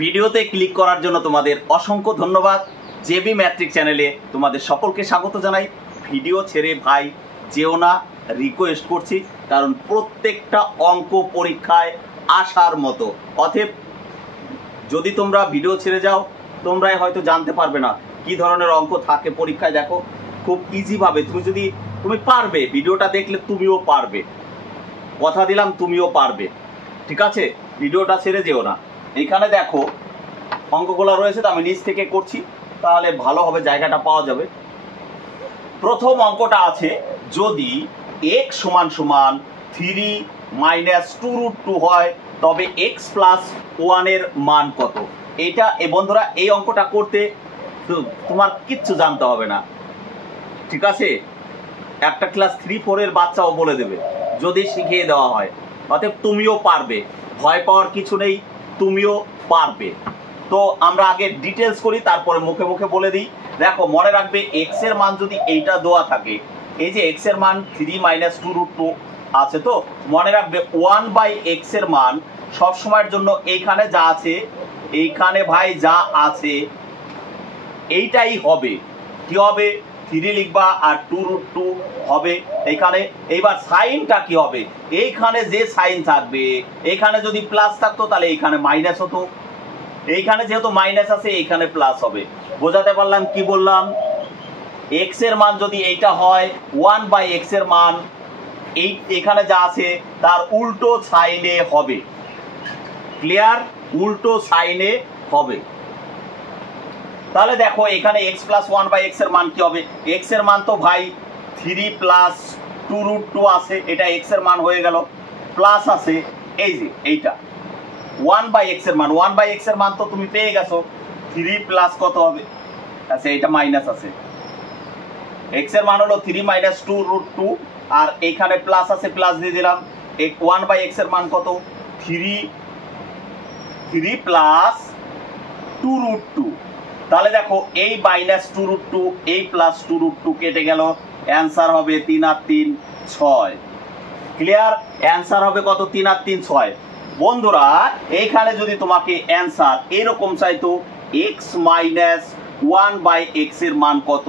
ভিডিওতে ক্লিক করার জন্য তোমাদের অসংখ্য ধন্যবাদ। জেবি ম্যাট্রিক চ্যানেলে তোমাদের সকলকে স্বাগত জানাই। ভিডিও ছেড়ে ভাই যেও না, রিকোয়েস্ট করছি, কারণ প্রত্যেকটা অঙ্ক পরীক্ষায় আসার মতো। অতএব যদি তোমরা ভিডিও ছেড়ে যাও, তোমরাই হয়তো জানতে পারবে না কি ধরনের অঙ্ক থাকে পরীক্ষায়। দেখো খুব ইজিভাবে তুমি পারবে, ভিডিওটা দেখলে তুমিও পারবে, কথা দিলাম তুমিও পারবে, ঠিক আছে? ভিডিওটা ছেড়ে যেও না। এইখানে দেখো অঙ্কগুলো রয়েছে, তো আমি নিচ থেকে করছি, তাহলে ভালো হবে, জায়গাটা পাওয়া যাবে। প্রথম অঙ্কটা আছে, যদি x সমান সমান 3 মাইনাস 2√2 হয় তবে x প্লাস 1 এর মান কত? এটা বন্ধুরা এই অঙ্কটা করতে তোমার কিচ্ছু জানতে হবে না, ঠিক আছে? একটা ক্লাস 3-4 এর বাচ্চাও বলে দেবে যদি শিখিয়ে দেওয়া হয়। অতএব তুমিও পারবে, ভয় পাওয়ার কিছু নেই, তুমিও পারবে। তো আমরা আগে ডিটেলস করি, তারপরে মুখে মুখে বলে দিই। দেখো মনে রাখবে, এক্স এর মান যদি এইটা দেওয়া থাকে, এই যে এক্স এর মান 3 মাইনাস 2√2 আছে, তো মনে রাখবে 1/x এর মান সব সময়ের জন্য এইখানে যা আছে, এইখানে ভাই যা আছে এইটাই হবে। কি হবে? 3 লিখবা আর 2√2 হবে এইখানে। এইবার সাইনটা কি হবে? এইখানে যে সাইন থাকবে, এইখানে যদি প্লাস থাকতো তাহলে এইখানে মাইনাস হতো, এইখানে যেহেতু মাইনাস আছে এইখানে প্লাস হবে। বোঝাতে পারলাম কি বললাম? এক্স এর মান যদি এইটা হয়, 1/x এর মান এই এখানে যা আছে তার উল্টো সাইনে হবে। ক্লিয়ার? উল্টো সাইনে হবে। তাহলে দেখো এখানে x প্লাস 1/x এর মান কি হবে? x এর মান তো ভাই 3 প্লাস 2√2 আছে, এটা x এর মান হয়ে গেল, প্লাস আছে এই যে এইটা 1/x এর মান। 1/x এর মান তো তুমি পেয়ে গেছো, 3 প্লাস কত হবে? আচ্ছা এটা মাইনাস আছে, x এর মান হলো 3 মাইনাস 2√2, আর এইখানে প্লাস আছে, প্লাস দিয়ে দিলাম। 1/x এর মান কত? 3 প্লাস 2√2। তাহলে দেখো এই মাইনাস 2√2 এই প্লাস 2√2 কেটে গেল, অ্যান্সার হবে 3 আর 3 6। ক্লিয়ার? অ্যান্সার হবে কত? 3 আর 3 6। বন্ধুরা এইখানে যদি তোমাকে অ্যান্সার এরকম চাইতো, x মাইনাস 1/x এর মান কত,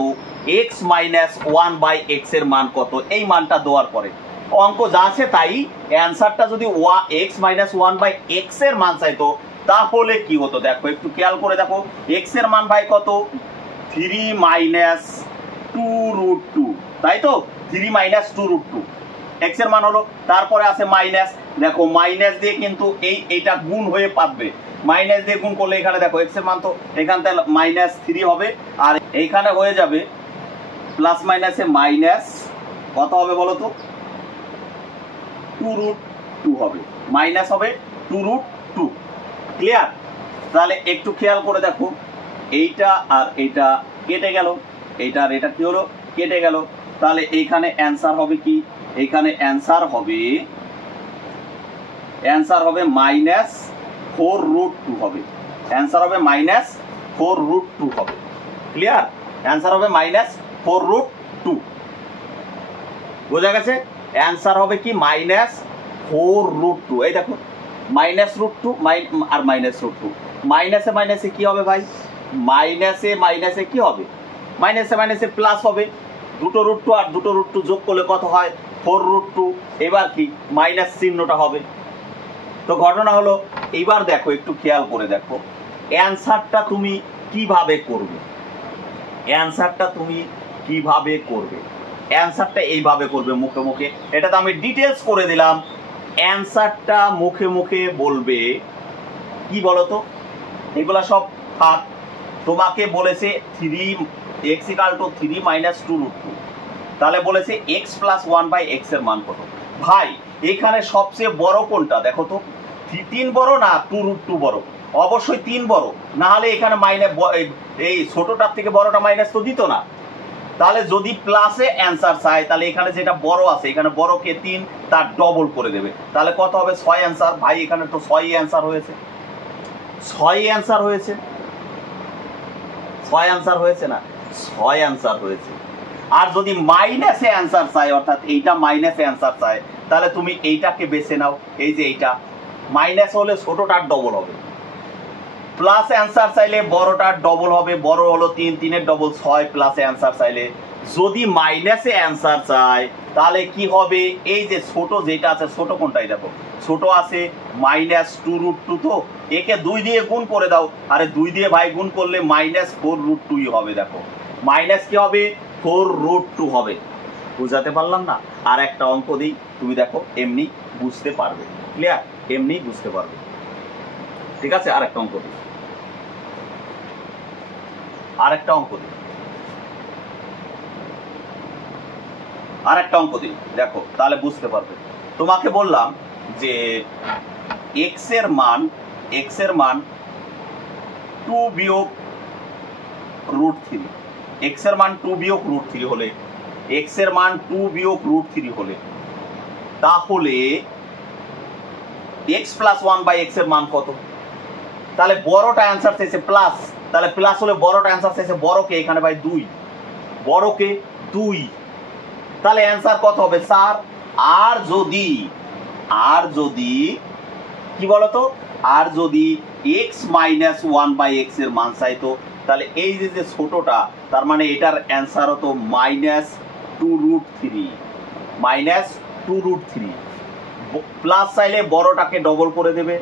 x মাইনাস 1/x এর মান কত, এই মানটা দেওয়ার পরে অঙ্ক যা আছে তাই, অ্যান্সারটা যদি x মাইনাস 1/x এর মান চাইতো তাহলে কি হতো? দেখো একটু খেয়াল করে দেখো, x এর মান ভাই কত? 3 মাইনাস 2√2, তাই তো? 3 মাইনাস 2√2 x এর মান হলো, তারপরে আছে মাইনাস। দেখো মাইনাস দিয়ে কিন্তু এইটা গুণ হয়ে পাবে, মাইনাস দিয়ে গুণ করলে এখানে দেখো x এর মান তো এখান থেকে মাইনাস 3 হবে, আর এইখানে হয়ে যাবে প্লাস মাইনাসে মাইনাস কত হবে বলো তো? 2√2 হবে, মাইনাস হবে 2√2। ক্লিয়ার? তাহলে একটু খেয়াল করে দেখো, এইটা আর এটা কেটে গেল, এইটা আর এটা কি হলো? কেটে গেল। তাহলে এইখানে অ্যান্সার হবে কি? এইখানে অ্যান্সার হবে মাইনাস 4√2 হবে। অ্যান্সার হবে মাইনাস 4√2 হবে। ক্লিয়ার? অ্যান্সার হবে মাইনাস 4√2। বোঝা গেছে? অ্যান্সার হবে কি? মাইনাস 4√2। এই দেখো মাইনাস √2 আর মাইনাস √2, মাইনাসে মাইনাসে কি হবে ভাই? মাইনাসে মাইনাসে কি হবে? মাইনাসে মাইনাসে প্লাস হবে, দুটো √2 আর দুটো √2 যোগ করলে কত হয়? 4√2। এবার কি? মাইনাস চিহ্নটা হবে। তো ঘটনা হলো, এইবার দেখো একটু খেয়াল করে দেখো, অ্যান্সারটা তুমি কিভাবে করবে? অ্যান্সারটা তুমি কিভাবে করবে? অ্যান্সারটা এইভাবে করবে, মুখে মুখে। এটা তো আমি ডিটেলস করে দিলাম। অ্যান্সারটা মুখে মুখে বলবে কি বলতো? এগুলা সব থাক, তোমাকে বলেছে 3x = 3 মাইনাস 2√2, তাহলে বলেছে x প্লাস 1/x এর মান কত? ভাই এখানে সবচেয়ে বড় কোনটা দেখো তো? 3 বড় না 2√2 বড়? অবশ্যই 3 বড়, না হলে এখানে মাইনাস, এই ছোটটার থেকে বড়টা মাইনাস তো দিত না। তাহলে যদি প্লাসে অ্যান্সার চায়, তাহলে এখানে যেটা বড় আছে, এখানে বড়কে 3 তার ডবল করে দেবে, তাহলে কত হবে? 6 অ্যান্সার। ভাই এখানে তো 6 অ্যান্সার হয়েছে, 6 অ্যান্সার হয়েছে, 6 অ্যান্সার হয়েছে না? 6 অ্যান্সার হয়েছে। আর যদি মাইনাসে অ্যান্সার চায়, অর্থাৎ এইটা মাইনাসে অ্যান্সার চায়, তাহলে তুমি এইটাকে বেছে নাও। এই যে এইটা মাইনাস হলে ছোটটার ডবল হবে, প্লাস অ্যান্সার চাইলে বড়টার ডবল হবে, বড় হলো 3, 3-এর ডবল 6 প্লাস অ্যান্সার চাইলে। যদি মাইনাসে অ্যান্সার চাই তাহলে কি হবে, এই যে ছোট যেটা আছে, ছোট কোনটাই দেখো, ছোট আছে -2√2, তো একে 2 দিয়ে গুণ করে দাও। আরে 2 দিয়ে ভাই গুণ করলে -4√2 হবে। দেখো মাইনাস কি হবে, 4√2 হবে। বুঝাতে পারলাম না? আর একটা অঙ্ক দিই, তুমি দেখো এমনি বুঝতে পারবে। ক্লিয়ার? এমনি বুঝতে পারবে। ঠিক আছে, আরেকটা অঙ্ক দিই, আরেকটা অঙ্ক দিই, আরেকটা অঙ্ক দিই, দেখো তাহলে বুঝতে পারবে। তোমাকে বললাম যে x এর মান 2 বিয়োগ √3, x এর মান 2 বিয়োগ √3 হলে, x এর মান 2 বিয়োগ √3 হলে, তাহলে x প্লাস 1/x এর মান কত? তাহলে বড়টা অ্যান্সার চাইছে প্লাস, তাহলে প্লাস হলে বড়টা অ্যান্সার চাইছে বড়কে, এখানে ভাই 2, বড়কে 2, তাহলে অ্যান্সার কত হবে 4। আর যদি কি বলতো, আর যদি x মাইনাস 1/x এর মান চাইতো, তাহলে এই যে ছোটটা, তার মানে এটার অ্যান্সার হতো -2√3, প্লাস চাইলে বড়টাকে ডবল করে দেবে,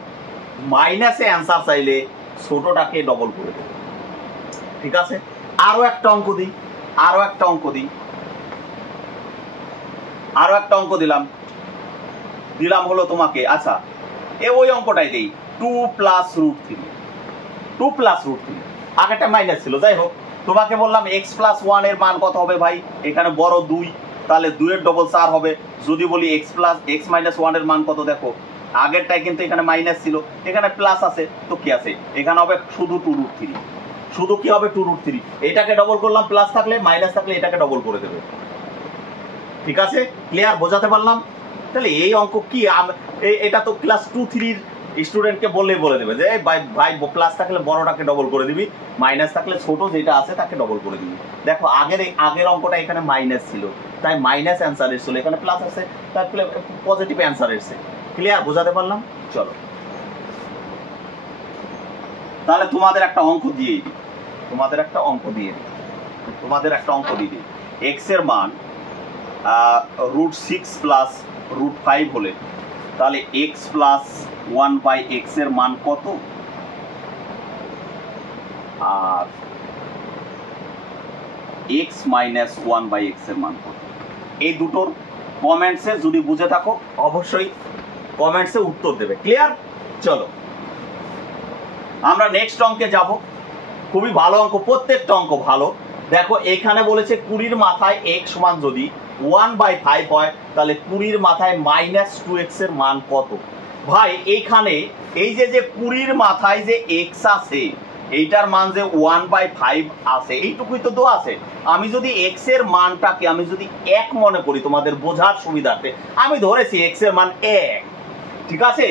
মাইনাসে অ্যান্সার চাইলে ছোটটাকে ডবল করে দেবে। ঠিক আছে, আরো একটা অঙ্ক দিই, আরো একটা অঙ্ক দিলাম হলো তোমাকে। আচ্ছা, ওই অঙ্কটাই দেই, 2 প্লাস √3, আগেরটা মাইনাস ছিল, যাই হোক। তোমাকে বললাম x প্লাস 1 এর মান কত হবে ভাই, এখানে বড় 2, তাহলে 2 এর ডবল 4 হবে। যদি বলি x মাইনাস 1 এর মান কত, দেখো আগেরটাই কিন্তু এখানে মাইনাস ছিল, এখানে প্লাস আছে, তো কি আছে, এখানে হবে শুধু 2√3, শুধু কি হবে 2√3, এটাকে ডবল করলাম, প্লাস থাকলে মাইনাস থাকলে এটাকে ডবল করে দেবে। ঠিক আছে, ক্লিয়ার? বোঝাতে পারলাম? তাহলে এই অঙ্ক কি, এটা তো ক্লাস 2-3 স্টুডেন্টকে বললেই বলে দেবে যে ভাই প্লাস থাকলে বড়টাকে ডবল করে দিবি, মাইনাস থাকলে ছোট যেটা আছে তাকে ডবল করে দিবি। দেখো আগের অঙ্কটা এখানে মাইনাস ছিল, তাই মাইনাস অ্যান্সার এসেছিল, এখানে প্লাস আছে তাই পজিটিভ অ্যান্সার এসেছে। ক্লিয়ার? বোঝাতে পারলাম? চলো তাহলে তোমাদের একটা অঙ্ক দিয়ে দিই, x এর মান √6 প্লাস √5 হলে, তাহলে x প্লাস 1/x এর মান কত, আর x মাইনাস 1/x এর মান কত? এই দুটোর কমেন্টসে যদি বুঝে থাকো অবশ্যই কমেন্টসে উত্তর দেবে। ক্লিয়ার? চলো আমরা নেক্সট অঙ্কে যাব। খুবই ভালো অঙ্ক, প্রত্যেকটা অঙ্ক ভালো। দেখো এখানে বলেছে 20-র মাথায় x সমান যদি 1/5 হয়, তাহলে 20-র মাথায় -2x এর মান কত? ভাই এইখানে এই যে 20-র মাথায় যে x আছে, এইটার মান যে 1/5 আছে, এইটুকুই তো দেওয়া আছে। আমি যদি x এর মানটাকে আমি যদি 1 মনে করি, তোমাদের বোঝার সুবিধার্থে আমি ধরেছি x এর মান 1, ঠিক আছে,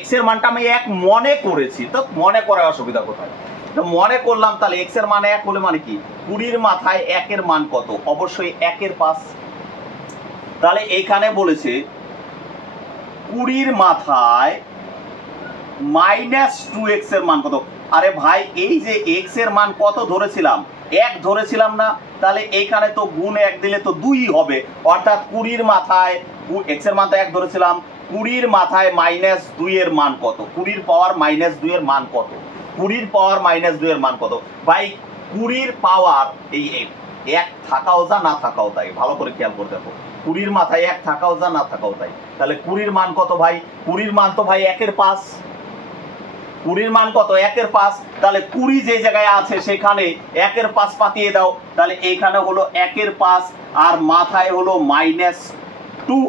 x এর মানটা আমি 1 মনে করেছি, তো মনে করার অসুবিধা কোথায়, তো মনে করলাম। তাহলে x এর মান 1 হলে মানে কি, 20-র মাথায় 1 এর মান কত? অবশ্যই 1 এর 5। তাহলে এইখানে বলেছে 20-র মাথায় -2x এর মান কত? আরে ভাই এই যে x এর মান কত ধরেছিলাম, 1 ধরেছিলাম না, তাহলে এইখানে তো গুণ 1 দিলে তো 2 হবে, অর্থাৎ 20-র মাথায় x এর মান তো 1 ধরেছিলাম, 20-র মাথায় -2 এর মান কত? 20-র পাওয়ার -2 এর মান কত? 20-র পাওয়ার -2 এর মান কত? ভাই 20-র পাওয়ার এই 1 থাকাও যা না থাকাও তাই, ভালো করে খেয়াল করে দেখো, 20-র মাথায় 1 থাকাও যা না থাকাও তাই। তাহলে 20-র মান কত ভাই? 20-র মান তো ভাই 1 এর 5, 20-র মান কত? 1 এর 5। তাহলে 20 যে জায়গায় আছে সেখানে 1 এর 5 পাঠিয়ে দাও, তাহলে এইখানে হলো 1 এর 5 আর মাথায় হলো -2।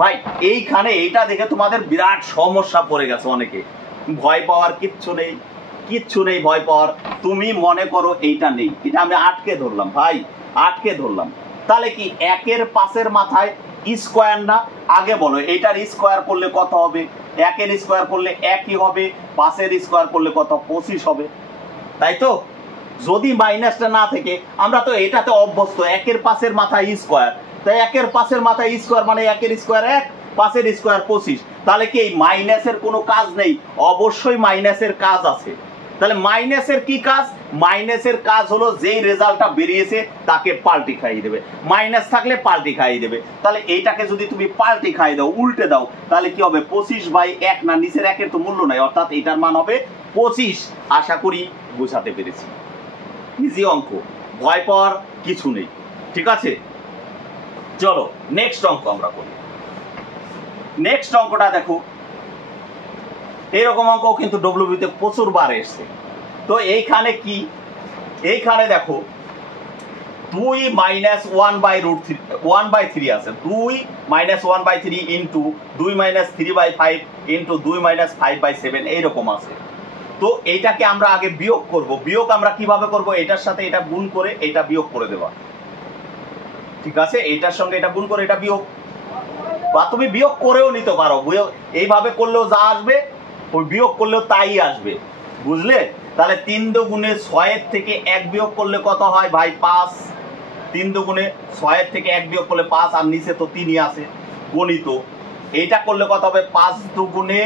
ভাই এইখানে এইটা দেখে তোমাদের বিরাট সমস্যা পড়ে গেছে অনেকে, ভয় পাওয়ার কিচ্ছু নেই, ভয় পাওয়ার। তুমি মনে করো এইটা নেই, এটা আমি আটকে ধরলাম ভাই, আটকে ধরলাম। তাহলে কি 1 এর 5-এর মাথায় স্কোয়ার না? আগে বলো এইটার স্কোয়ার করলে কত হবে? 1 এর স্কোয়ার করলে 1ই হবে, 5-এর স্কোয়ার করলে কত? 25 হবে, তাই তো? যদি মাইনাসটা না থেকে, আমরা তো এটাতে অভ্যস্ত, 1 এর 5-এর মাথায় স্কোয়ার, তাই 1 এর 5-এর মাথায় স্কোয়ার মানে 1 এর স্কোয়ার 1, 5-এর স্কোয়ার 25। তাহলে কি এই মাইনাসের কোনো কাজ নেই? অবশ্যই মাইনাসের কাজ আছে। তাহলে মাইনাসের কি কাজ? মাইনাসের কাজ হলো যেই রেজাল্টটা বেরিয়েছে তাকে পাল্টি খাইয়ে দেবে, মাইনাস থাকলে পাল্টি খাইয়ে দেবে। তাহলে এইটাকে যদি তুমি পাল্টি খাইয়ে দাও, উল্টে দাও, তাহলে কি হবে? 25/1 না, নিচের একের তো মূল্য নাই, অর্থাৎ এটার মান হবে 25। আশা করি বোঝাতে পেরেছি। ইজি অঙ্ক, ভয় পাওয়ার কিছু নেই, ঠিক আছে? চলো নেক্সট অঙ্ক আমরা করি। নেক্সট অঙ্কটা দেখো, এরকম অঙ্ক কিন্তু ডব্লিউবিতে প্রচুর বার এসছে। তো এইখানে কি? এইখানে দেখো 2 - 1/√3 আছে। 2 - 1/3 ইন্টু 2 - 3/5 ইন্টু 2 - 5/7 এইরকম আছে। তো এইটাকে আমরা আগে বিয়োগ করব। বিয়োগ আমরা কিভাবে করব? এটার সাথে এটা গুণ করে এটা বিয়োগ করে দেবা, ঠিক আছে? এটার সঙ্গে এটা গুণ করে এটা বিয়োগ, বা তুমি বিয়োগ করেও নিতে পারো। এইভাবে করলেও যা আসবে ওই বিয়োগ করলেও তাই আসবে, বুঝলে? তাহলে 3 দুগুণে 6 থেকে 1 বিয়োগ করলে কত হয় ভাই? 5। 3 দুগুণে 6 থেকে 1 বিয়োগ করলে 5, আর নিচে তো 3ই আছে গণিত। এইটা করলে কত হবে? 5 দুগুণে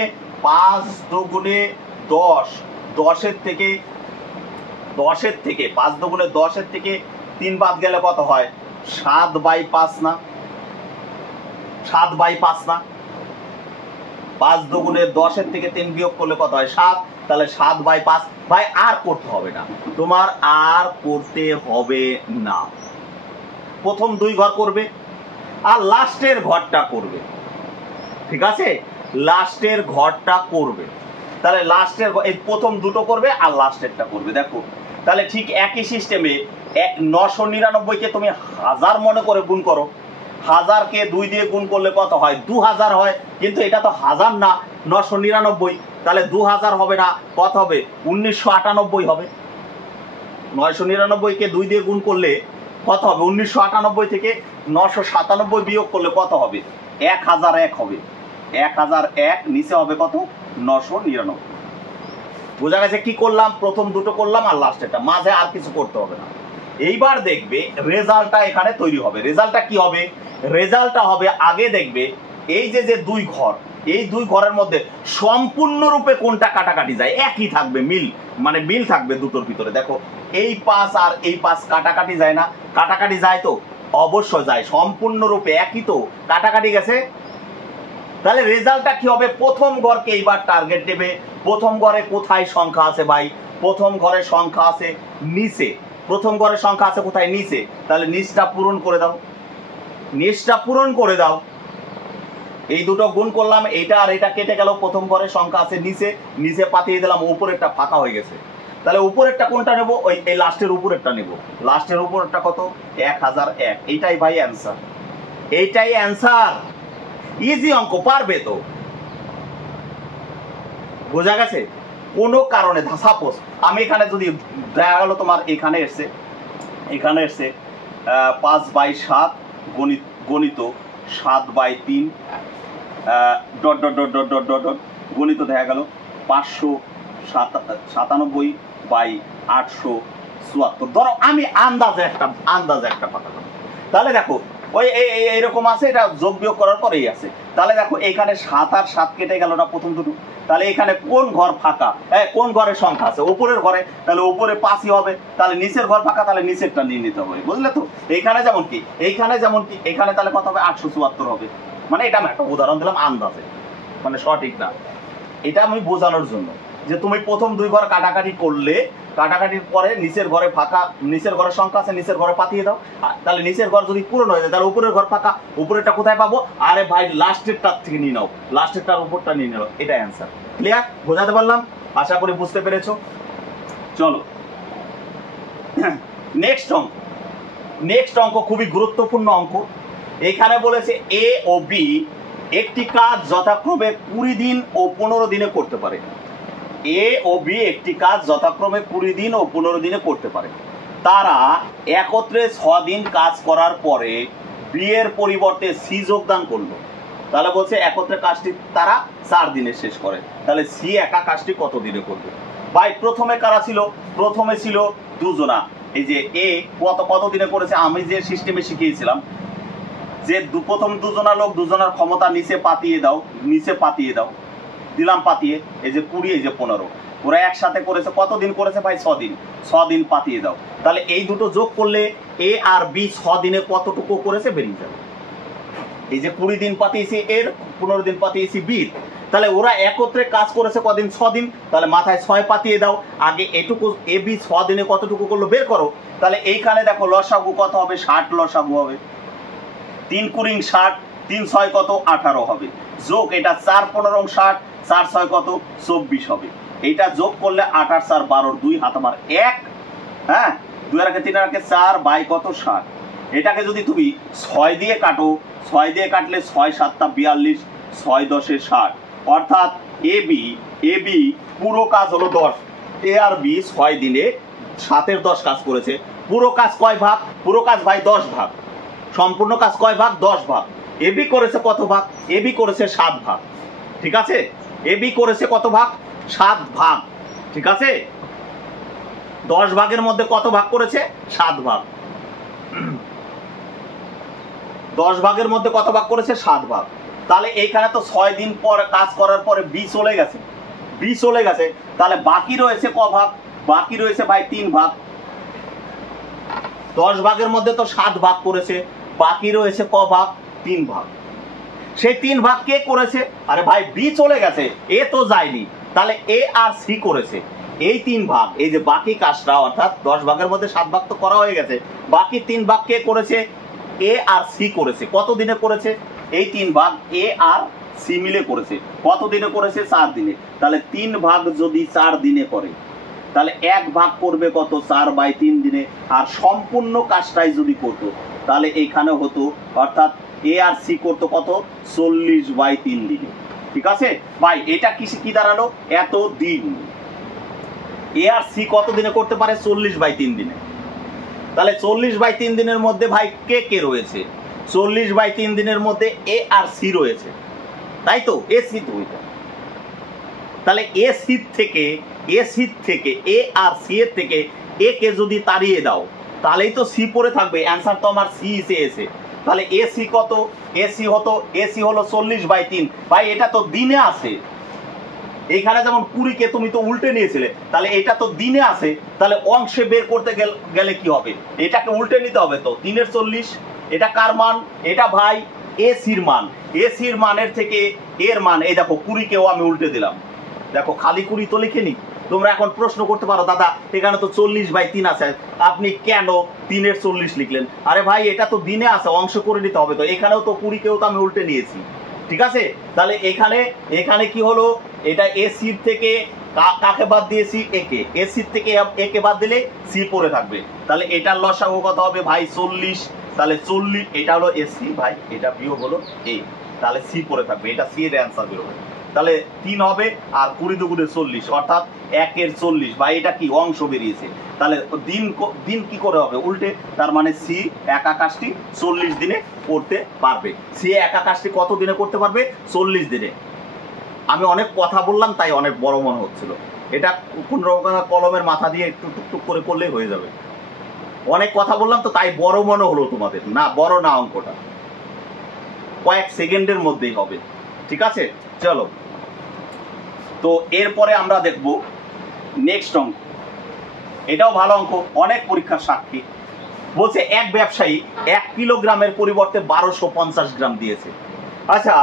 10। 10-এর থেকে 5 দুগুণে 10-এর থেকে 3 বাদ গেলে কত হয়? 7/5 না? 7/5 না? 5 দুগুণে 10-এর থেকে 3 বিয়োগ করলে কত হয়? 7। তাহলে 7/5। ভাই আর করতে হবে না, তোমার আর করতে হবে না। প্রথম 2 ঘর করবে আর লাস্টের ঘরটা করবে, ঠিক আছে? লাস্টের ঘরটা করবে। তাহলে লাস্টের এই প্রথম দুটো করবে আর লাস্টেরটা করবে। দেখো তাহলে ঠিক একই সিস্টেমে 999কে তুমি 1000 মনে করে গুণ করো। 1000কে 2 দিয়ে গুণ করলে কত হয়? 2000 হয়। কিন্তু এটা তো 1000 না, 999। তাহলে 2000 হবে না, কত হবে? 1998 হবে। 999কে 2 দিয়ে গুণ করলে কত হবে? 1998 থেকে 997 বিয়োগ করলে কত হবে? 1001 হবে। 1001 নিচে হবে কত? 999। বোঝা গেছে কি করলাম? প্রথম দুটো করলাম আর লাস্টেরটা, মাঝে আর কিছু করতে হবে না। এইবার দেখবে রেজাল্টটা এখানে তৈরি হবে। রেজাল্টটা কি হবে? রেজাল্টটা হবে, আগে দেখবে এই যে 2 ঘর, এই 2 ঘরের মধ্যে সম্পূর্ণরূপে কোনটা কাটাকাটি যায়? একই থাকবে, মানে মিল থাকবে দুটোর ভিতরে। দেখো এই 5 আর এই 5 কাটাকাটি যায় না? কাটাকাটি যায় তো, অবশ্য যায়। সম্পূর্ণরূপে একই তো, কাটাকাটি গেছে। তাহলে রেজাল্টটা কি হবে? প্রথম ঘরকে এইবার টার্গেট দেবে। প্রথম ঘরে কোথায় সংখ্যা আছে ভাই? প্রথম ঘরের সংখ্যা আছে নিচে। প্রথম ঘরের সংখ্যা আছে কোথায়? নিচে। তাহলে নিচটা পূরণ করে দাও, নিচটা পূরণ করে দাও। এই দুটো গুণ করলাম, এইটা আর এটা কেটে গেল। প্রথম ঘরের সংখ্যা আছে নিচে, নিচে পাঠিয়ে দিলাম, উপরেরটা ফাঁকা হয়ে গেছে। তাহলে উপরেরটা কোনটা নেব? ওই এই লাস্টের উপরেরটা নেব। লাস্টের উপরেরটা কত? 1001। এইটাই ভাই অ্যান্সার, এইটাই অ্যান্সার। ইজি অঙ্ক, পারবে তো। বোঝা গেছে? কোনো কারণে সাপোজ আমি এখানে যদি দেখা গেল তোমার এখানে এসছে 5/7 গণিত 7/3 dot dot dot dot dot dot dot গণিত দেখা গেল 597/874। ধরো আমি আন্দাজে একটা কথা বলি। তাহলে দেখো ওই এইরকম আছে, এটা যোগ বিয়োগ করার পরেই আছে। তাহলে দেখো এখানে 7 আর 7 কেটে গেল না প্রথম দুটো? তাহলে এখানে কোন ঘর ফাঁকা? কোন ঘরের সংখ্যা আছে? উপরের ঘরে। তাহলে উপরে 5ই হবে। তাহলে নিচের ঘর ফাঁকা, তাহলে নিচেরটা নিয়ে নিতে হবে, বুঝলে তো? এইখানে যেমন কি এখানে তাহলে কত হবে? 874 হবে। মানে এটা আমি একটা উদাহরণ দিলাম আন্দাজে, মানে সঠিক না। এটা আমি বোঝানোর জন্য যে তুমি প্রথম 2 ঘর কাটাকাটি করলে, কাটাকাটির পরে নিচের ঘরে ফাঁকা, নিচের ঘরের সংখ্যা আছে, নিচের ঘরে পাঠিয়ে দাও। তাহলে নিচের ঘর যদি পূরণ হয়ে যায় তাহলে উপরের ঘর ফাঁকা, উপরেরটা কোথায় পাবো? আরে ভাই লাস্টেরটার থেকে নিয়ে নাও, লাস্টেরটার উপরটা নিয়ে নাও। এটা অ্যান্সার। ক্লিয়ার? বোঝাতে পারলাম? আশা করি বুঝতে পেরেছো। চলো নেক্সট অঙ্ক খুবই গুরুত্বপূর্ণ অঙ্ক। এখানে বলেছে এ ও বি একটি কাজ যথাক্রমে 20 দিন ও 15 দিনে করতে পারে। এ ও বি একটি কাজ যথাক্রমে 20 দিন ও 15 দিনে করতে পারে। তারা একত্রে 6 দিন কাজ করার পরে বি এর পরিবর্তে সি যোগদান করলো। তাহলে বলছে একত্রে কাজটি তারা 4 দিনে শেষ করে। তাহলে সি একা কাজটি কত দিনে করবে? ভাই প্রথমে কারা ছিল? প্রথমে ছিল দুজনা। এই যে এ কত দিনে করেছে? আমি যে সিস্টেমে শিখিয়েছিলাম যে প্রথম দুজনা লোক, দুজনার ক্ষমতা নিচে পাতিয়ে দাও, দিলাম পাতিয়ে। এই যে 20, এই যে 15। ওরা একসাথে করেছে, কতদিন করেছে ভাই? 6 দিন। 6 দিন পাতিয়ে দাও, তাহলে এই দুটো যোগ করলে এ আর বি 6 দিনে কতটুকু করেছে বেরিয়ে যাবে। এই যে 20 দিন পাতিয়েছি এর, 15 দিন পাতিয়েছি বির, তাহলে ওরা একত্রে কাজ করেছে কদিন? 6 দিন। তাহলে মাথায় 6 পাতিয়ে দাও, আগে এটুকু এ বি 6 দিনে কতটুকু করলো বের করো। তাহলে এইখানে দেখো লসাগু কত হবে? 60 লসাগু হবে। 3 কুড়ি 60, 3 6 কত? 18 হবে। যোগ এটা 4 15 60, 4 6 কত? 24 হবে। এইটা যোগ করলে 8 8 4 12, 2 হাত আমার 1, হ্যাঁ 2 আর 3 আর 4 বাই কত? 60। এটাকে যদি তুমি 6 দিয়ে কাটো, 6 দিয়ে কাটলে 6 7 42, 6 10 60, অর্থাৎ এ বি পুরো কাজ হলো 10, এ আর বি 6 দিনে 7 10 কাজ করেছে। পুরো কাজ কয় ভাগ? পুরো কাজ ভাই 10 ভাগ। সম্পূর্ণ কাজ কয় ভাগ? 10 ভাগ। এ বি করেছে কত ভাগ? এ বি করেছে 7 ভাগ। ঠিক আছে, এ বি করেছে কত ভাগ? 7 ভাগ। ঠিক আছে, 10 ভাগের মধ্যে কত ভাগ করেছে? 7 ভাগ। 10 ভাগের মধ্যে কত ভাগ করেছে? 7 ভাগ। তাহলে এইখানে তো 6 দিন পর কাজ করার পরে বি চলে গেছে, বি চলে গেছে, তাহলে বাকি রয়েছে ক ভাগ? বাকি রয়েছে ভাই 3 ভাগ। 10 ভাগের মধ্যে তো 7 ভাগ করেছে, বাকি রয়েছে ক ভাগ? 3 ভাগ। সেই 3 ভাগ কে করেছে? আরে ভাই বি চলে গেছে, এ তো যায়নি, তাহলে এ আর সি করেছে এই 3 ভাগ। এই যে বাকি কাজটা, অর্থাৎ 10 ভাগের মধ্যে 7 ভাগ তো করা হয়ে গেছে, বাকি 3 ভাগ কে করেছে? এ আর সি করেছে। কত দিনে করেছে? এই 3 ভাগ এ আর সি মিলে করেছে। কত দিনে করেছে? 4 দিনে। তাহলে 3 ভাগ যদি 4 দিনে করে, তাহলে 1 ভাগ করবে কত? 4 বাই 3 দিনে। আর সম্পূর্ণ কাজটাই যদি করতো, তাহলে এইখানে হতো, অর্থাৎ এ আর সি করতো কত? 40 বাই 3 দিনে। ঠিক আছে ভাই, এটা কি দাঁড়ালো? এত দিন। এ আর সি কত দিনে করতে পারে? 40 বাই 3 দিনে। তাহলে 40 বাই 3 দিনের মধ্যে ভাই কে কে রয়েছে? 40 বাই 3 দিনের মধ্যে এ আর সি রয়েছে, তাই তো? এ সি তো ওইটা। তাহলে এ সি থেকে এ আর সি এর থেকে এ কে যদি তাড়িয়ে দাও, তাহলেই তো সি পড়ে থাকবে। অ্যান্সার তো আমার সি এসে। তাহলে এ সি কত? এ সি হলো 40 বাই 3। ভাই এটা তো দিনে আছে, এইখানে যেমন 20 কে তুমি তো উল্টে নিয়েছিলে, তাহলে এটা তো দিনে আছে, তাহলে অংশে বের করতে গেলে কি হবে? এটাকে উল্টে নিতে হবে তো। 3 এর 40, এটা কার মান? এটা ভাই এ সির মান। এ সির মানের থেকে এর মান, এই দেখো 20 কেও আমি উল্টে দিলাম, দেখো খালি 20 তো লিখে নি। তোমরা এখন প্রশ্ন করতে পারো, দাদা এখানে তো 40 বাই 3 আছে, আপনি কেন 3 এর 40 লিখলেন? আরে ভাই এটা তো দিনে আছে, অংশ করে নিতে হবে তো। এখানেও তো 20 কেও তো আমি উল্টে নিয়েছি। ঠিক আছে, তাহলে এখানে কি হলো? এটা এ সির থেকে কাকে বাদ দিয়েছি? একে। এ সির থেকে একে বাদ দিলে সি পড়ে থাকবে। তাহলে এটার লসাগু কত হবে ভাই? 40। তাহলে 40, এটা হলো এ সি ভাই, এটা বিয়োগ হলো এ, তাহলে সি পড়ে থাকবে। এটা সি এর অ্যান্সার বেরোবে। তাহলে 3 হবে, আর 20 দুগুণে 40, অর্থাৎ 1 এর 40 ভাই, এটা কি? অংশ বেরিয়েছে। তাহলে দিন কি করে হবে? উল্টে। তার মানে সি একা কাজটি 40 দিনে করতে পারবে। সি একা কাজটি কত দিনে করতে পারবে? 40 দিনে। আমি অনেক কথা বললাম তাই অনেক বড় মনে হচ্ছিল। এটা কোন রকম কলমের মাথা দিয়ে একটু টুকটুক করে করলেই হয়ে যাবে। অনেক কথা বললাম তো তাই বড় মনে হলো তোমাদের। না, বড় না, অঙ্কটা কয়েক সেকেন্ডের মধ্যেই হবে। ঠিক আছে, চলো। তো এরপরে আমরা দেখব নেক্সট অঙ্ক। এটাও ভালো অঙ্ক, অনেক পরীক্ষার সাক্ষী। বলছে এক ব্যবসায়ী 1 কিলোগ্রামের পরিবর্তে 1250 গ্রাম দিয়েছে। আচ্ছা,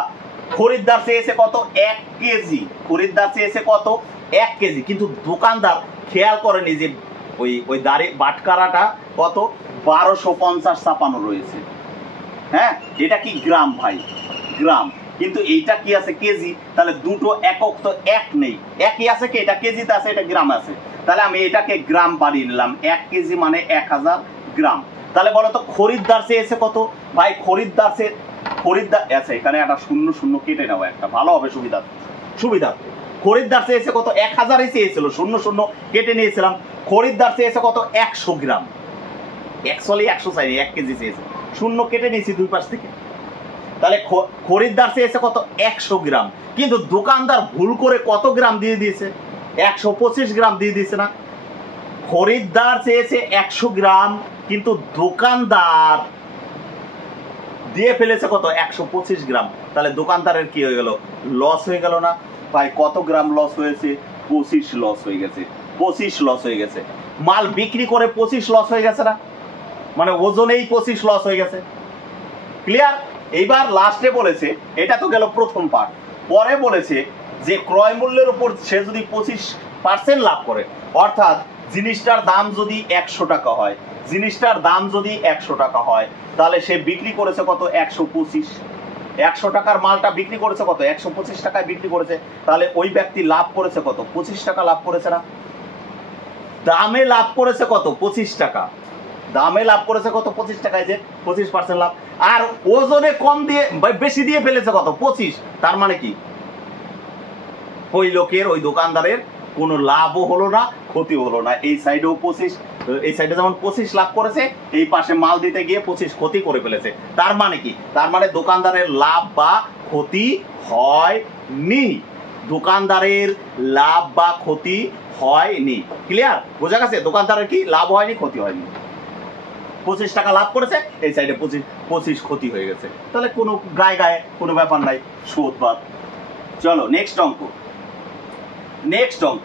খরিদ্দার চেয়েছে কত? 1 কেজি। খরিদ্দার চেয়েছে কত? 1 কেজি। কিন্তু দোকানদার খেয়াল করেনি যে ওই দাঁড়ে বাটকারাটা কত? 1250 ছাপানো রয়েছে। হ্যাঁ, এটা কি? গ্রাম ভাই, গ্রাম। কিন্তু এইটা কি আছে? কেজি। তাহলে দুটো একক তো এক নেই, একই আছে কি? এটা কেজিতে আছে, এটা গ্রাম আছে। তাহলে আমি এটাকে গ্রাম বাড়িয়ে নিলাম। 1 কেজি মানে 1000 গ্রাম। তাহলে বলো তো খরিদ্দার চেয়েছে কত? ভাই খরিদ্দার আচ্ছা, এখানে একটা 0 0 কেটে নেওয়া, একটা ভালো হবে সুবিধা। খরিদ্দার চেয়েছে কত? 1000ই চেয়েছিল, 0 0 কেটে নিয়েছিলাম। খরিদ্দার চেয়েছে কত? 100 গ্রাম। অ্যাকচুয়ালি 100 চাইনি, 1 কেজি চেয়েছে, 0 কেটে নিয়েছি দুই পাশ থেকে। তাহলে খরিদ্দার চেয়েছে কত? 100 গ্রাম। কিন্তু দোকানদার ভুল করে কত গ্রাম দিয়ে দিয়েছে? 125 গ্রাম দিয়ে দিয়েছে না? খরিদ্দার চেয়েছে 100 গ্রাম, কিন্তু দোকানদার দিয়ে ফেলেছে কত? 125 গ্রাম। তাহলে দোকানদারের কি হয়ে গেল? লস হয়ে গেল না ভাই? কত গ্রাম লস হয়েছে? 25 লস হয়ে গেছে, 25 লস হয়ে গেছে। মাল বিক্রি করে 25 লস হয়ে গেছে না, মানে ওজনেই 25 লস হয়ে গেছে। ক্লিয়ার? এইবার লাস্টে বলেছে, এটা তো গেল প্রথম পার্ট, পরে বলেছে যে ক্রয় মূল্যের উপর সে যদি 25% লাভ করে, অর্থাৎ জিনিসটার দাম যদি 100 টাকা হয়, জিনিসটার দাম যদি 100 টাকা হয়, তাহলে সে বিক্রি করেছে কত? 125। 100 টাকার মালটা বিক্রি করেছে কত? 125 টাকায় বিক্রি করেছে। তাহলে ওই ব্যক্তি লাভ করেছে কত? 25 টাকা লাভ করেছে না? দামে লাভ করেছে কত? 25 টাকা। দামে লাভ করেছে কত? 25 টাকায়, যে 25% লাভ। আর ওজনে কম দিয়ে বেশি দিয়ে ফেলেছে কত? 25। তার মানে কি ওই লোকের, ওই দোকানদারের কোনো লাভও হলো না, ক্ষতি হলো না। এই সাইডেও 25, এই সাইডে যেমন 25 লাভ করেছে, এই পাশে মাল দিতে গিয়ে 25 ক্ষতি করে ফেলেছে। তার মানে কি? তার মানে দোকানদারের লাভ বা ক্ষতি হয়নি, দোকানদারের লাভ বা ক্ষতি হয়নি। ক্লিয়ার? বোঝা গেছে? দোকানদারের কি লাভ হয়নি, ক্ষতি হয়নি। 25 টাকা লাভ করেছে, এই সাইডে 25 ক্ষতি হয়ে গেছে। তাহলে কোনো গায়ে গায়ে কোনো ব্যাপার নাই, শোধ বাদ। চলো নেক্সট অঙ্ক। নেক্সট অঙ্ক,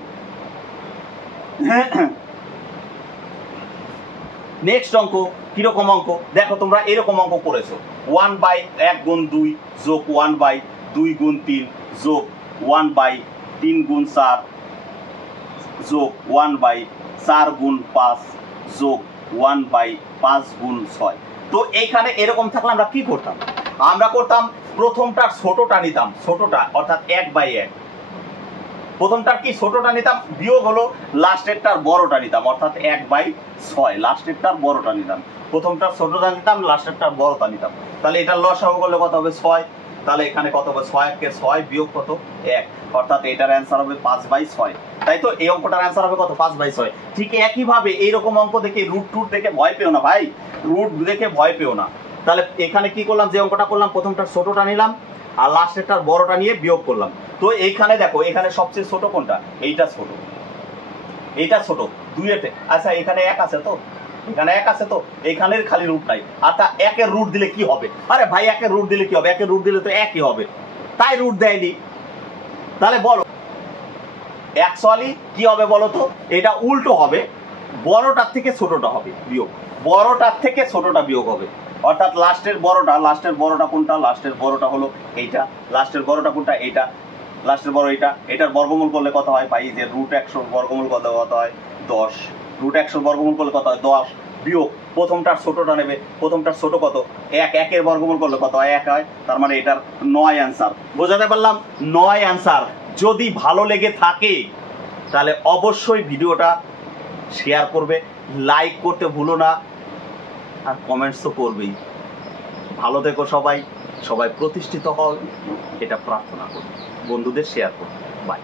নেক্সট অঙ্ক কিরকম অঙ্ক দেখো, তোমরা এরকম অঙ্ক করেছো। 1/1 গুণ 2 যোগ 1/2 গুণ 3 যোগ 1/3 গুণ 4 যোগ 1/4 গুণ 5 যোগ 1/5 গুণ 6। তো এইখানে এরকম থাকলে আমরা কি করতাম? আমরা করতাম প্রথমটার ছোটটা নিতাম, ছোটটা অর্থাৎ 1/1। প্রথমটার কি ছোটটা নিতাম, বিয়োগ হলো লাস্টেরটার বড়টা নিতাম, অর্থাৎ 1/6। লাস্টেরটার বড়টা নিতাম, প্রথমটার ছোটটা নিতাম, লাস্টেরটার বড়টা নিতাম। তাহলে এটা লসাগু করলে কত হবে? 6। তাহলে এখানে কত হবে? 6 কে 6 বিয়োগ কত? 1, অর্থাৎ এটার অ্যান্সার হবে 5/6। তাই তো এই অঙ্কটার অ্যান্সার হবে কত? 5/6। ঠিক একইভাবে এইরকম অঙ্ক দেখে রুট টুট দেখে ভয় পেও না ভাই, রুট দেখে ভয় পেও না। তাহলে এখানে কি করলাম? যে অঙ্কটা করলাম, প্রথমটার ছোটটা নিলাম আর লাস্টেরটার বড়টা নিয়ে বিয়োগ করলাম। তো এইখানে দেখো, এখানে সবচেয়ে ছোট কোনটা? এইটা ছোট, এইটা ছোট দুইয়েতে। আচ্ছা এখানে 1 আছে তো, এখানে 1 আছে তো, এখানের খালি রুট নাই। আর তা 1-এর রুট দিলে কি হবে? আরে ভাই 1-এর রুট দিলে কি হবে? 1-এর রুট দিলে তো 1-ই হবে, তাই রুট দেয়নি। তাহলে বলো অ্যাকচুয়ালি কি হবে বলো তো? এটা উল্টো হবে, বড়টার থেকে ছোটটা হবে বিয়োগ, বড়টার থেকে ছোটটা বিয়োগ হবে। অর্থাৎ লাস্টের বড়টা, লাস্টের বড়টা কোনটা? লাস্টের বড়টা হলো এইটা। লাস্টের বড়টা কোনটা? এইটা। লাস্টের বড় এইটা। এটার বর্গমূল করলে কত হয় ভাই? যে রুট 100 বর্গমূল কত হয়? 10। রুট 100 বর্গমূল করলে কত হয়? 10 বিয়োগ প্রথমটার ছোটটা নেবে, প্রথমটার ছোট কত? 1। 1-এর বর্গমূল করলে কত হয়? 1 হয়। তার মানে এটার 9 অ্যান্সার। বোঝাতে পারলাম? 9 অ্যান্সার। যদি ভালো লেগে থাকে তাহলে অবশ্যই ভিডিওটা শেয়ার করবে, লাইক করতে ভুলো না, আর কমেন্টস তো করবেই। ভালো থেকো সবাই, সবাই প্রতিষ্ঠিত হও, এটা প্রার্থনা করি। বন্ধুদের শেয়ার করো। বাই।